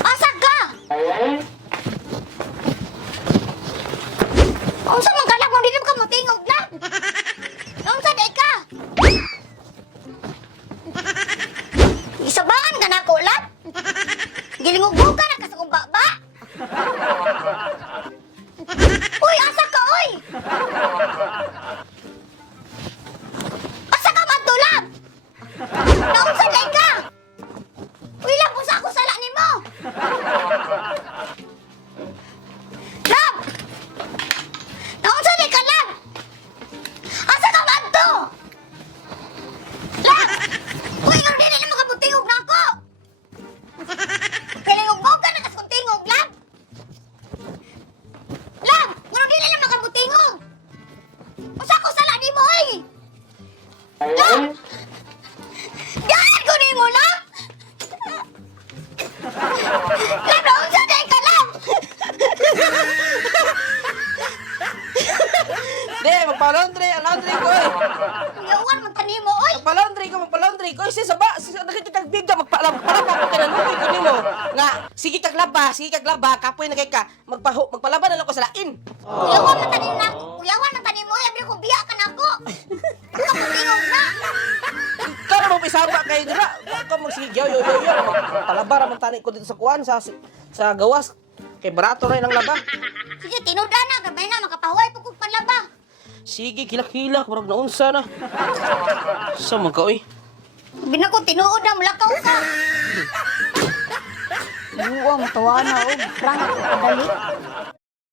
Asa ka? Unsa man kalak mo dili ka mo tingog na? Unsa day ka? Isabaan ka na ko lab? Gilingog ka na ka sa kong baba? Uy, asa ka oy? Asa ka man tulab? Naunsa day ka? Uy, lab, usa ako sala nimo. Lab! Naunsa day ka, lab? Asa ka man to? Lab! Uy, nga dili na makabutingog na ako. Kilingog ka na kas kong tingog, lab? Lab! Nga dili na makabutingog. Usa ako sala nimo, oy. Lab! Gaan ko nimo, lab! Lab, naunsa day ka, lab? Di, magpa-laundry. Ang laundry ko eh. Yawan man tanimo, oy. Magpa-laundry ko. Si Saba, nakikita kag bigla, magpalaba ko kinanuloy ko nimo. Nga, sige kag laba, kapoy na kay ka. Magpalaba na lang ko sa lain. Yawan man tanimo na. Yawan man tanimo, oy. Abi ko biya ka na ako. Ako tingog na. Ikaw na mong isama kayo dira. Ikaw magsigaw, yo. Magpalaba raman tani ko dito sa kuwan, sa gawas. Kay barato rin ang laba. Sige, tinuda na. Gabay na, makapahuay po kong panlaba. Sige, kilak-kilak. Marag naunsa na. Sa mga ka, oy. Bina ko, tinuod na, mulakaw ka. Buwa, matawa na, oh. Prank, kadali.